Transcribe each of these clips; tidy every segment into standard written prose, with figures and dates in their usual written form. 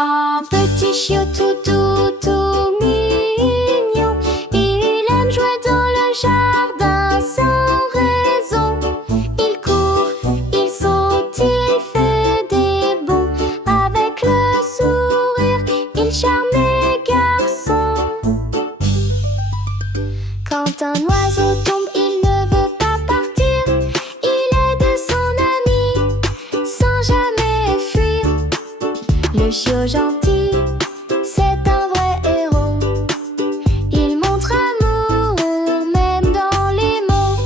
Un petit chiot tout doux, tout mignon. Il aime jouer dans le jardin sans raison. Il court, il saute, il fait des bonds. Avec le sourire, il charme les garçons. Quand un oiseau tombe, il ne veut pas partir. Il aide son ami sans jamais fuir. Le chiot gentil, c'est un vrai héros. Il montre amour même dans les mots.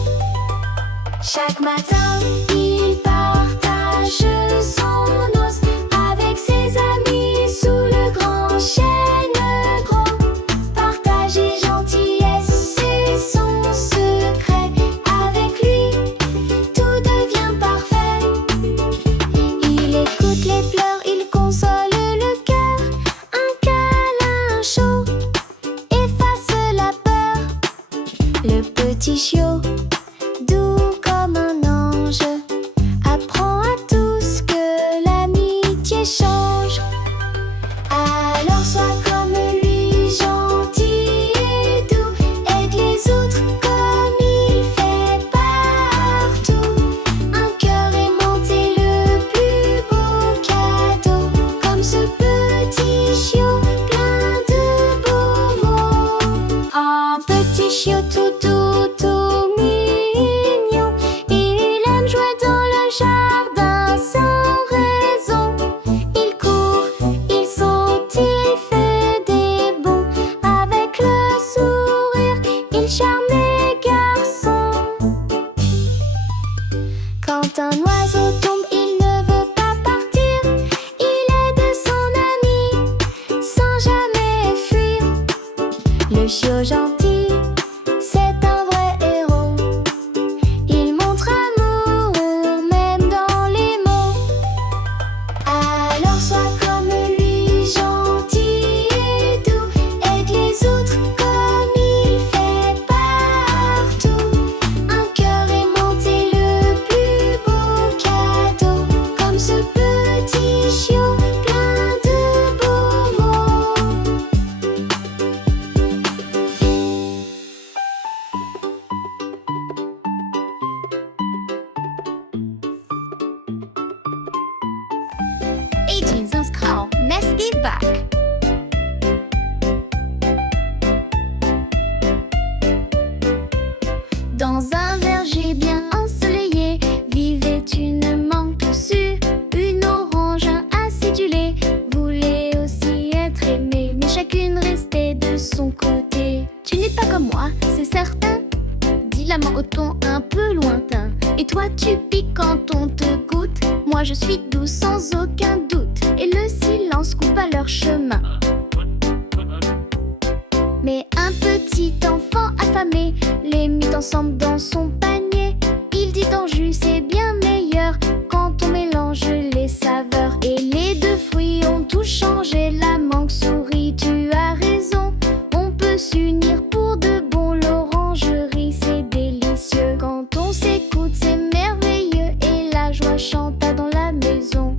Chaque matin, il partage son os avec ses amis sous le grand chêne gros. Partage et gentillesse, c'est son secret. Avec lui, tout devient parfait. Il écoute les pleurs, il console le cœur. Un câlin chaud efface la peur. Le petit chiot, doux comme un ange, apprend à tous que l'amitié change. Alors sois comme lui, gentil et doux. Aide les autres comme il fait partout. Un cœur aimant est le plus beau cadeau. Comme ce petit chiot plein de beaux mots. Un petit chiot tout doux, tout mignon. Il aime jouer dans le jardin sans raison. Il court, il saute, il fait des bonds. Avec le sourire, il charme les garçons. Quand un oiseau tombe, il ne veut pas partir. Il aide son ami sans jamais fuir. Le chiot gentil, c'est un vrai héros. Il montre amour même dans les mots. Alors sois comme lui, gentil et doux. Aide les autres comme il fait partout. Un cœur aimant est le plus beau cadeau. Comme ce petit chiot plein de beaux mots. Jeansens Nesty Back. Dans un verger bien ensoleillé vivait une mangue tossue, une orange, un acidulé. Voulait aussi être aimée, mais chacune restait de son côté. Tu n'es pas comme moi, c'est certain, dit la main au ton un peu lointain. Et toi tu piques quand on te goûte, moi je suis douce sans aucun doute. Et le silence coupe à leur chemin. Mais un petit enfant affamé les mit ensemble dans son panier. Il dit en jus c'est bien meilleur quand on mélange les saveurs. Et les deux fruits ont tout changé. La mangue sourit, tu as raison. On peut s'unir pour de bon. L'orangerie c'est délicieux. Quand on s'écoute c'est merveilleux. Et la joie chanta dans la maison.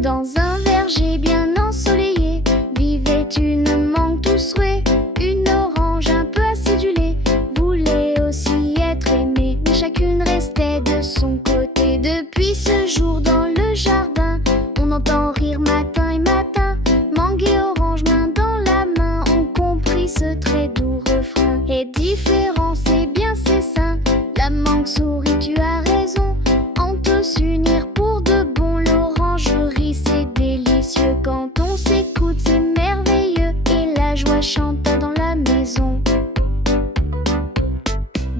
Dans un verger bien ensoleillé vivait une mangue tous rouée. Une orange un peu acidulée voulait aussi être aimée, mais chacune restait de son côté. Depuis ce jour dans le jardin, on entend rire matin et matin. Mangue et orange main dans la main ont compris ce très doux refrain. Et différent c'est bien c'est sain. La mangue sourit, tu as raison. On peut s'unir pour de bon. L'orangerie c'est délicieux. Quand on s'écoute c'est merveilleux. Et la joie chante dans la maison.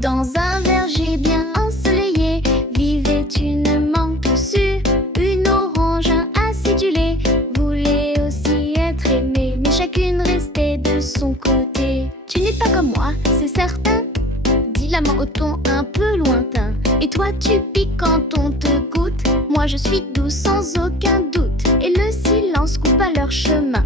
Dans un verger bien ensoleillé vivait une mangue tossue, une orange, un acidulé voulait aussi être aimée, mais chacune restait de son côté. Tu n'es pas comme moi, c'est certain, dit la main au ton un peu lointain. Et toi tu piques quand on te goûte, moi je suis douce sans aucun doute. Et le silence coupe à leur chemin.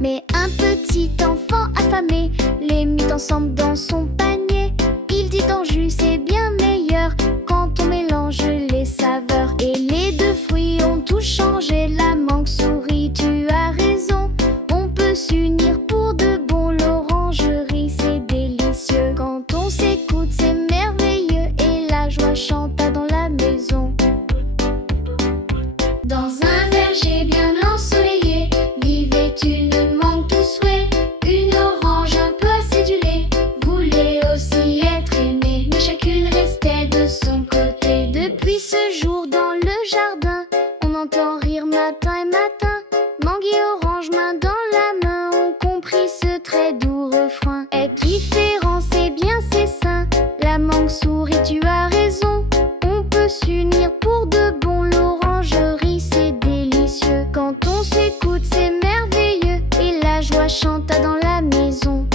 Mais un petit enfant a affamé les mit ensemble dans son panier. Il dit en jus c'est bien meilleur quand on mélange les saveurs. Et les deux fruits ont tout changé. La mangue sourit, tu as raison. On peut s'unir pour de bon. L'orangerie c'est délicieux. Quand on s'écoute c'est merveilleux. Et la joie chanta dans la maison. Dans un verger bien ensoleillé vivait une mangue tout souhait. Une orange un peu acidulée voulait aussi être aimée, mais chacune restait de son côté. Depuis ce jour dans le jardin, on entend rire matin et matin. Mangue et orange main dans la main ont compris ce très doux refrain. Être différent c'est bien, c'est sain. La mangue sourit, tu as raison. On peut s'unir pour de bon. L'orangerie c'est délicieux. Quand on s'écoute c'est merveilleux. Et la joie chanta dans la maison.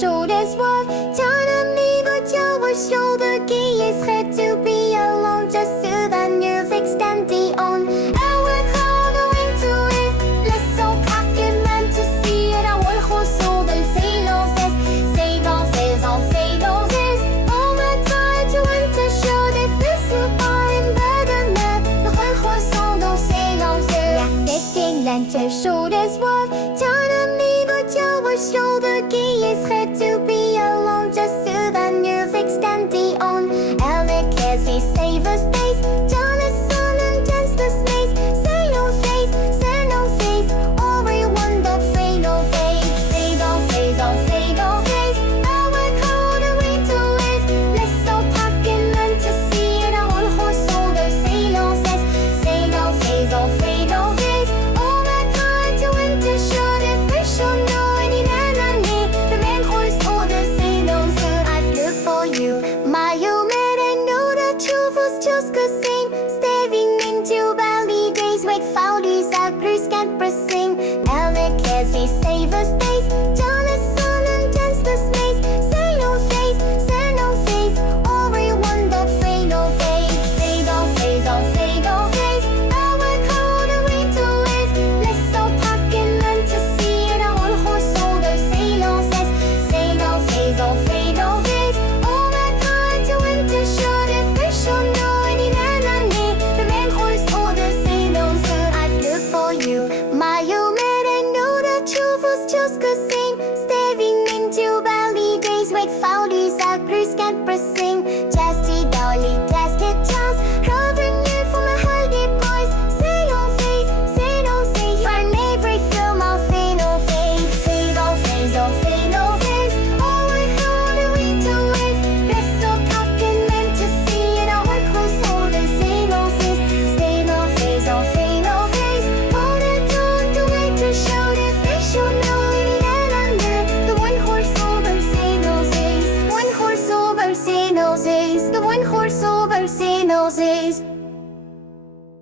Show des soirs, ton amigo, tu reçois.